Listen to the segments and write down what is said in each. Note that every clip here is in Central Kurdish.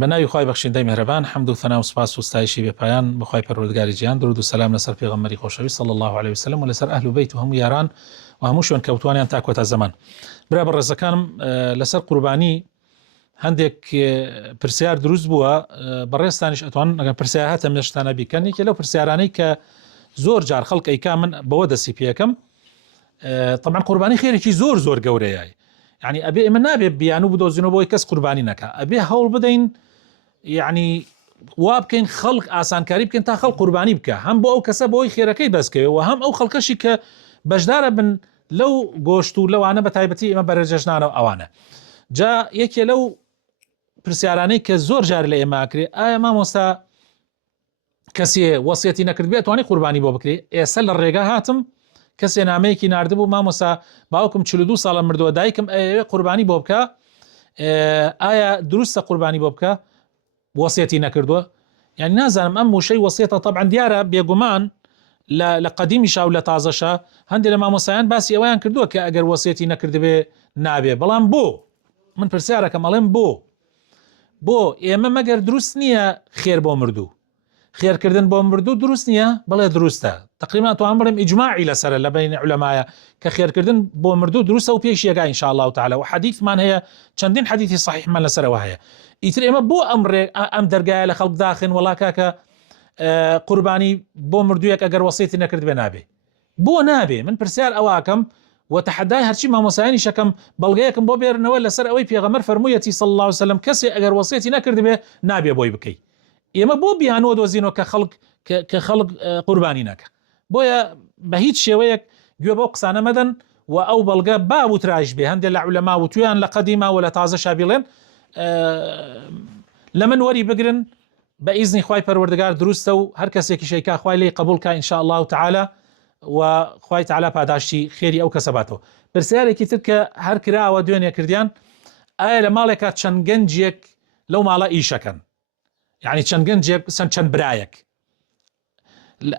بەناوی خوای بەخشندەی میهرەبان حەمد و ثەنا و سوپاس و ستایشی بێپایان بەخوای پەروەردگاری جیهان، درود و سەلام لەسەر پێغەمبەری خۆشەویست صلی الله علیه وسلم و لەسەر ئەهل و بەیت و هەموو یاران و هەموو شوێن کەوتوانیان تا کۆتا زەمان. برا بەڕێزەکانم، لەسەر قوربانی هەندێک پرسیار دروست بووە، بەڕێستانیش ئەتوان ئەگەر پرسیار هاتە مێشتانە بیکەن. یەکێ لەو پرسیارانەی کە زۆر جار خەڵک ئەیکا من بەوە دەستی پێەکەم، طبعا قوربانی خێرێکی زۆر گەورەیە، یعنی ئەبێ ئێمە نابێ بیان و بدۆزینەوە بۆی کەس قوربانی نەکا، ئەبێ هەوڵ بدەین یعنی وا بکەین خەڵک ئاسانکاری بکەین تا خەڵک قوربانی بکە، هەم بۆ ئەو کەسە بۆی خێرەکەی دەستکەوێت و هەم ئەو خەڵکەشی کە بەشدارە بن لەو گۆشت و لەوانە بە تایبەتی ئێمە بەرەجەژنانەوە ئەوانە. جا یەکێ لەو پرسیارانەی کە زۆر جار لە ئێماکرێ، ئایا مامۆستا کەسێ وەسیەتی نەکرد بێت توانی قوربانی بۆ بکرێ؟ ئێستا لە ڕێگا هاتم کەسێ نامەیەکی ناردبوو، مامۆستا باوکم 42 ساڵە مردووە، دایکم ئەوێ قوربانی بۆ بکە، ئایا دروستە قوربانی بۆ بکە؟ وەسیەتی نەکردووە. یعنی نازانم ئەم وشەی وەسیەتە طبعا دیارە بێگومان لە قەدیمیشا و لە تازەشە هەندێک لە مامۆسایان باسی ئەویان کردووە کە ئەگەر وەسیەتی نەکردبێ نابێ، بەڵام بۆ من پرسیارەکەم ئەڵێم بۆ ئێمە مەگەر دروست نییە خێر بۆ مردوو، خێرکردن بۆ مردوو دروست نییە؟ بەڵێ دروستە، تقریبا توان بڵێم ئیجماعی لەسەرە لە بین عولەمایە کە خێرکردن بۆ مردوو دروستە و پێش یەگا ئینشاء الله تعالی، و حەدیثمان هەیە، چەندین حەدیثی صحیحمان لەسەرەوە هەیە. ئیتر ئێمە بۆ ئەم دەرگایە لە خەڵک داخن وڵا کاکە قوربانی بۆ مردوویەک ئەگەر وەسیەتی نەکرد بێ نابێ، بۆ نابێ؟ من پرسیار ئەواکەم و تەحەدای هەرچی مامۆسایانی شەکەم بەڵگەیەکم بۆ بێرنەوە لەسەر ئەوەی پێغەمبەر فەرموویەتی صلی الله علیه وسلم کەسێ ئەگەر وەسیەتی نەکرد بێ نابێ بۆی بکەی. ئێمە بۆ بیانەوە دۆزینەوە کە خەڵک قوربانی نەکە، بۆیە بە هیچ شێوەیەک گوێ بەو قسانە مەدەن و ئەو بەڵگە با وتراژ بێ. هەندێک لە عولەما و تویان لە قەدیما و لە تازەشا بڵێن لە من وەری بگرن بە ئیزنی خوای پەروەردگار دروستە و هەر کەسێکی شەیکا خوای لێی قبول کا ئینشاء الله تعالی و خوای تعالی پاداشتی خێری ئەو کەسە باتەوە. پرسیارێکی تر کە هەر کراوە دوێنێ کردیان، ئایا لە ماڵێکا چەند گەنجێک لەو ماڵە ئیشەکەن، یعنی چەند گەنجێک چەند برایەک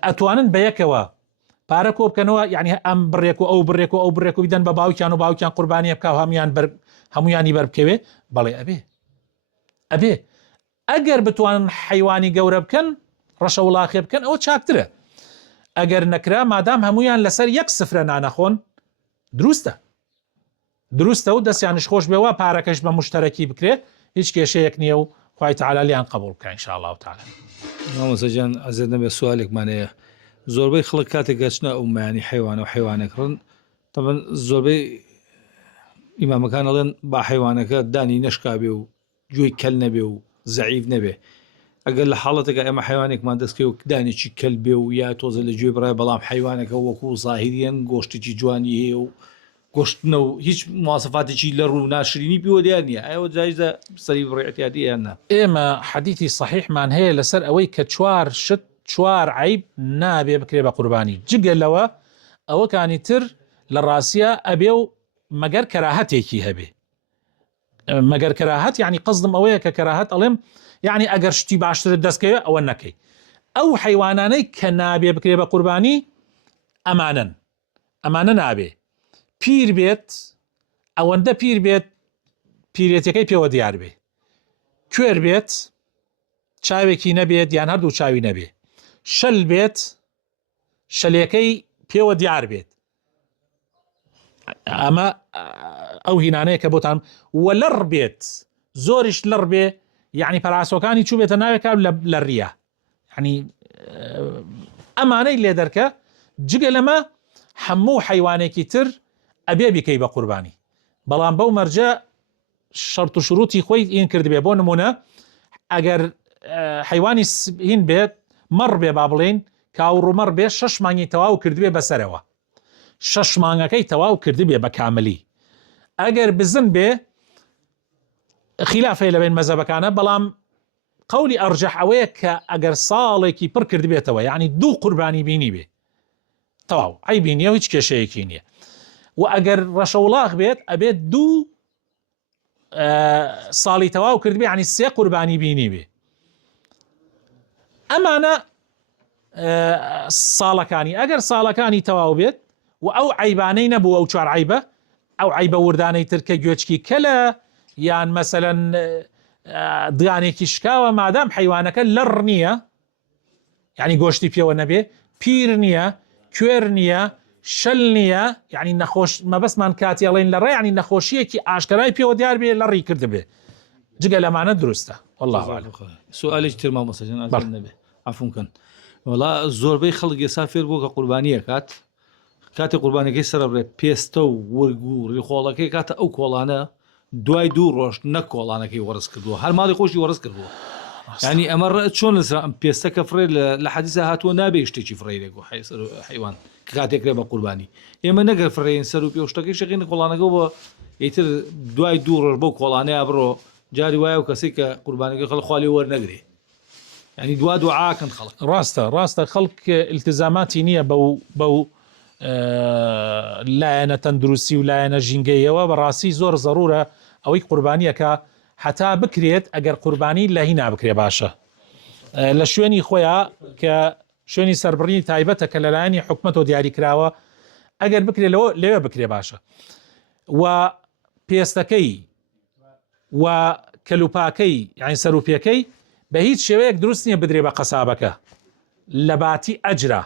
ئەتوانن بەیەکەوە پارە کۆ بکەنەوە، یعنی ئەم بڕێک و ئەو بڕێک و ئەو بڕێک و بیدەن بە باوکیان و باوکیان قوربانیە بکە و هەمویانی بەربکەوێ؟ بەڵێ ئەبێ. ئەگەر بتوانن حیوانی گەورە بکەن، ڕەشە وڵاخێ بکەن، ئەوە چاکترە. ئەگەر نەکرا مادام هەمویان لەسەر یەک سفرە نانەخۆن دروستە و دەستیانش خۆش بێەوە پارەکەش بە مشتەرەکی بکرێت، هیچ کێشەیەک نییە و خوای تعالی لیان قبول بکە ئینشاء الله تعالی. مامۆستاجان ئەزێت نەبێ سوالێکمان هەیە. زۆربەی خەڵک کاتێک گەچنە ئەو مایانی حیوانە و حیوانەکڕن، طبعا زۆربەی ئیمامەکان ئەڵێن با حیوانەکە دانی نەشکابێ و گوێی کەل نەبێ و زەعیف نەبێ. ئەگەر لە حاڵەتێکە ئێمە حیوانێکمان دەستکەوێ و دانێکی کەل بێ و یا تۆزە لە گوێ بڕای، بەڵام حیوانەکە وەکو زاهیریەن گۆشتێکی جوانی هەیە و گۆشتنە و هیچ مواسفاتێکی لە ڕوو ناشرینی پێوە دیار نییە، ئەوە جایزە سەری بڕێعتیادی یان نا؟ ئێمە حەدیثی صحیحمان هەیە لەسەر ئەوەی کە چوار عیب نابێ بکرێ بە قوربانی. جگە لەوە ئەوەکانی تر لە ڕاستیە ئەبێ و مەگەر کەراهەتێکی هەبێ. مەگەر کەراهەت یعنی قەزدم ئەوەیە کە کەراهەت ئەڵێم یعنی ئەگەر شتی باشترت دەستکەوێ ئەوە نەکەی. ئەو حیوانانەی کە نابێ بکرێ بە قوربانی ئەمانە نابێ. پیر بێت، ئەوەندە پیر بێت پیرێتەکەی پێوە دیار بێ، کوێر بێت چاوێکی نەبێت یان هەردوو چاوی نەبێ، شەل بێت شەلەکەی پێوە دیار بێت. ئەمە ئەو هینانەیە کە بۆتان وەلەڕ بێت، زۆریش لەڕ بێ، یعنی پەراسۆکانی چوو بێتە ناوێکا لە ڕیە، یعنی ئەمانەی لێ دەرکە. جگە لەمە هەموو حیوانێکی تر ئەبێ بیکەی بە قوربانی، بەڵام بەو مەرجە شەرت و شروتی خۆی ئین کرد بێ. بۆ نمونە ئەگەر حیوانی هین بێت مەڕ بێ، با بڵێن کاوڕومەڕ بێ 6 مانگی تەواو کردبێ بەسەرەوە، 6 مانگەکەی تەواو کردبێ بە کاملی. ئەگەر بزن بێ خلافەی لە بین مەزەبەکانە، بەڵام قولی ئەرجەح ئەوەیە کە ئەگەر ساڵێکی پڕ کرد بێتەوە، یعنی 2 قوربانی بینی بێ تەواو عیبی نییە و هیچ کێشەیەکی نییە. و ئەگەر ڕەشە وڵاغ بێت ئەبێت 2 ساڵی تەواو کرد بێ، یعنی 3 قوربانی بینی بێ. ئەمانە ساڵەکانی. ئەگەر ساڵەکانی تەواو بێت و ئەو عیبانەی نەبووە و 4 عیبە، ئەو عیبە وردانەی تر کە گوێچکی کەلە یان مەسەلەن دگانێکی شکاوە مادام حیوانەکە لەڕ نییە یعنی گۆشتی پێوە نەبێ پیر نییە کوێر نییە شەل نییە یعنی نەخۆش مەبەستمان کاتی ئەڵێن لە ڕێ ینی نەخۆشیەکی ئاشکرای پێوە دیار بێ لە ڕی کرد بێ جگە لەمانە دروستە والله أعلم. سوالێکی تر مامۆستا جان نەبێ عفوکەن وڵا زۆربەی خەڵک ێستا فێر بووە کە قوربانیە کاتی قوربانەکەی سرە بڕێت پێستە و وەرگ و ڕیخۆڵەکەی کاتە ئەو کۆڵانە دوای 2 ڕۆژ نەک کۆڵانەکەی وەرز کردووە هەر ماڵی خۆشی وەرز کردووە ینی ئەمە چۆن لەسرا ئەم پێستەکە فرێ لە حەدیثە هاتووە نابێ شتێکی فڕێرێک و حیوان کاتێکرێ بە قوربانی ئێمە نەگەر فڕێن سەر و پێشتەکەی شەقینە کۆڵانەکە بە ئیتر دوای 2 ڕۆژ بەو کۆڵانەیە بڕۆ جاری وایە و کەسی کە قوربانەکە خەڵ خاڵی وەرنەگرێ ینی دوا دوعاکەن خەڵک ڕاستە خەڵک التزاماتی نییە بەو لایەنە تەندروستی و لایەنە ژینگەیەوە بەڕاستی زۆر زەڕورە ئەوەی قوربانیەکە حتا بکرێت ئەگەر قوربانی لە هی نابکرێ باشە لە شوێنی خۆیان کە شوێنی سەربڕنی تایبەتە کە لەلایەنی حکومەتەوە دیاری کراوە ئەگەر بکرێت لەوێ بکرێ باشە و پێستەکەی و کەلوپاکەی یعنی سەرروپیەکەی بە هیچ شێوەیەک دروست نییە بدرێ بە قەسابەکە لە باتی ئەجرا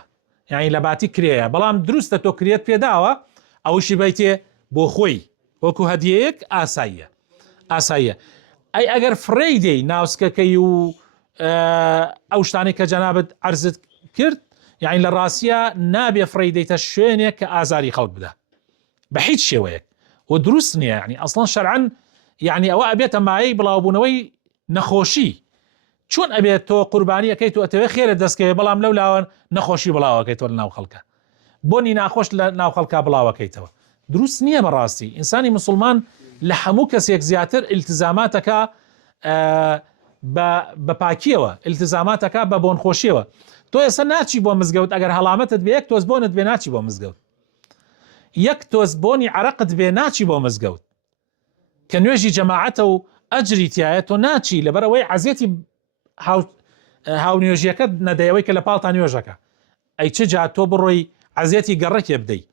یعنی لە باتی کرێە بەڵام دروستە تۆ کرێت پێداوە ئەوشی بیتێ بۆ خۆی وەکو هەدیەیەک ئاساییە ئەی ئەگەر فڕێی دێی ناوسکەکەی و ئەو شتانی کە جەنابەت عەرزت کرد یعنی لە ڕاستیە نابێ فڕێی دەیتە شوێنێک کە ئازاری خەڵک بدە بە هیچ شێوەیەک و دروست نییە یعنی ئەسڵەن شەرعەن یعنی ئەوە ئەبێتە مایەی بڵاوبوونەوەی نەخۆشی چۆن ئەبێت تۆ قوربانی ئەەکەیت و ئەتەوێت خێرە دەستکەوێت بەڵام لەو لاوە نەخۆشی بڵاوەکەیتەوە لە ناو خەڵکە بۆنی ناخۆش لە ناو خەڵکا بڵاوەکەیتەوە دروست نییە بەڕاستی ئینسانی مسلمان لە هەموو کەسێک زیاتر التزاماتەکە بە پاکیەوە التزاماتەکە بە بۆنخۆشیەوە تۆ ئێستا ناچی بۆ مزگەوت ئەگەر هەڵامەتت بێ یەک تۆز بۆنت بێ ناچی بۆ مزگەوت یەک تۆز بۆنی عەرەقت بێ ناچی بۆ مزگەوت کە نوێژی جەماعەتە و ئەجری تایە تۆ ناچی لەبەرەوەی عەزیەتی هاو نوێژیەکەت نەدەیەوەی کە لە پاڵتا نوێژەکە ئەی چ جا تۆ بڕۆی عەزیەتی گەڕەکێ بدەی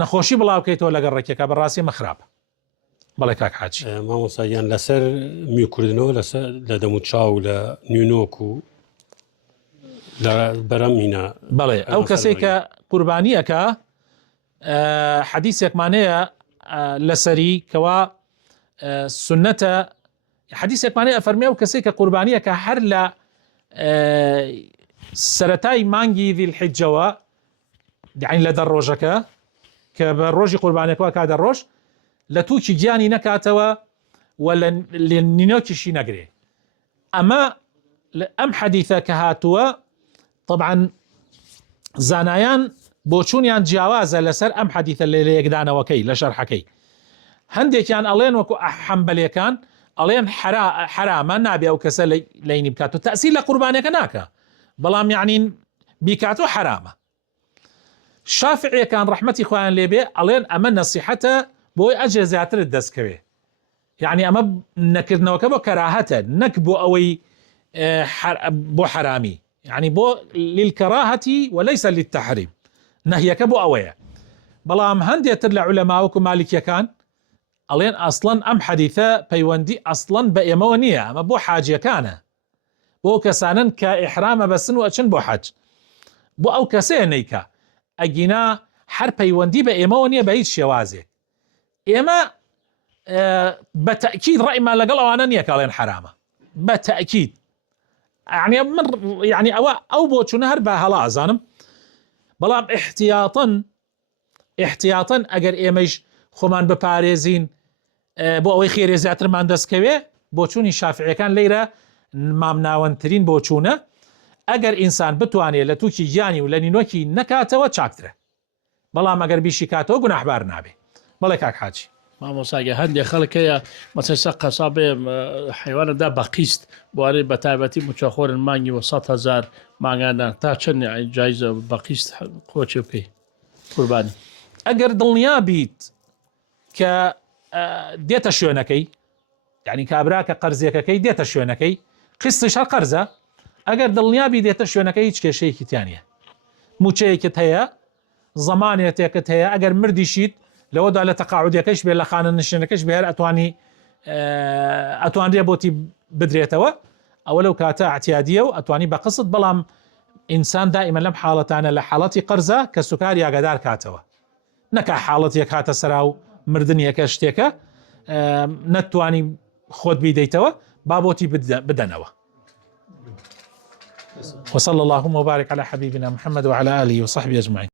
نەخۆشی بڵاوکەیتەوە لە گەڕەکێکە بەڕاستی مەخراپە بەڵێ کاک حاجی مامۆستایان لەسەر میوکردنەوە لە دەم و چاو لە نوێنۆک و لە بەرەمینە بەڵێ ئەو کەسێک کە قوربانیەکە حەدیثێکمانەیە لەسەری کەوا سنەتە حەدیثێکمانەیە ئەفەرمێ و کەسێک کە قوربانیەکە هەر لە سەرەتای مانگی ذیلحیجەوە یعنی لە دەڕۆژەکە کە بە ڕۆژی قوربانەکەوە کاتە ڕۆژ لە تووکی گیانی نەکاتەوە و لە نینۆکیشی نەگرێ ئەمە ئەم حەدیثە کە هاتووە طبعا زانایان بۆچوونیان جیاوازە لەسەر ئەم حەدیثە لە یەکدانەوەکەی لە شەرحەکەی هەندێکیان ئەڵێن وەکو حەمبەلیەکان ئەڵێن حرامە نابێ ئەو کەسە لەینی بکات و تەسیر لە قوربانەکە ناکە بەڵام یعنین بیکاتۆ حرامە شافعیەکان ڕەحمەتی خۆیان لێبێ ئەڵێن ئەمە نەسیحەتە بۆی ئەجر زیاترت دەستکەوێ یعنی ئەمە نەکردنەوەکە بۆ کەراهەتە نەک بۆ ئەوەی بۆ حرامی یعنی بۆ للکەراهەتی وەلەیسە للتەحریم نەهیەکە بۆ ئەوەیە بەڵام هەندێکتر لە عولەما وەکو مالیکیەکان ئەڵێن ئەسڵەن ئەم حەدیثە پەیوەندی ئەسڵەن بە ئێمەوە نییە ئەمە بۆ حاجیەکانە بۆ کەسانن کە ئیحرامە بەسن و ئەچن بۆ حەج بۆ ئەو کەسەیە نەیکە ئەگینا هەر پەیوەندی بە ئێمەوە نییە بە هیچ شێوازێک ئێمە بە تەئکید ڕەئیمان لەگەڵ ئەوانە نییە کە ئەڵێن حرامە بە تەئکید یعنی ئەو بۆ چوونە هەر بە هەڵا ئەزانم بەڵام احتیاطن ئەگەر ئێمەش خۆمان بپارێزین بۆ ئەوەی خێرێ زیاترمان دەستکەوێ بۆ چوونی شافعیەکان لەیرە مامناوەندترین بۆ چوونە ئەگەر ئینسان بتوانێت لە تووکی گیانی و لە نینۆکی نەکاتەوە چاکترە بەڵام ئەگەر بیشی کاتەوە گوناحبار نابێ بەڵێ کاک حاجی مامۆساگە هەندێک خەڵکەیە مەسەسە قەسابێ حیوانەدا بە قیست بوارەی بە تایبەتی موچەخۆرن مانگی و 100,000 مانگانە تا چەند جایزە بە قیست خۆچێ بکەی قوربانی ئەگەر دڵنیا بیت کە دێتە شوێنەکەی یعنی کابراکە قەرزێکەکەی دێتە شوێنەکەی قستش هەر قەرزە ئەگەر دڵنیابی دێتە شوێنەکەی هیچ کێشەیەکی تیانە موچەیەکت هەیە زەمانێتێکت هەیە ئەگەر مردیشیت لەوەدا لە تەقاعودەکەش بێ لە خانە نشێنەکەش بێر ئەتوانی ئەتوانرێ بۆتی بدرێتەوە ئەوە لەو کاتە اعتیادیە و ئەتوانی بە قست بەڵام ئینسان دائیمە لەم حاڵەتانە لە حاڵەتی قەرزە کە سوکار یاگەدار کاتەوە نەکە حاڵەتێک هاتە سەرا و مردن یەکە شتێکە نەتوانی خۆت بیدەیتەوە با بۆتی بدەنەوە. وصلى اللهم وبارك على حبيبنا محمد وعلى آله وصحبه أجمعين.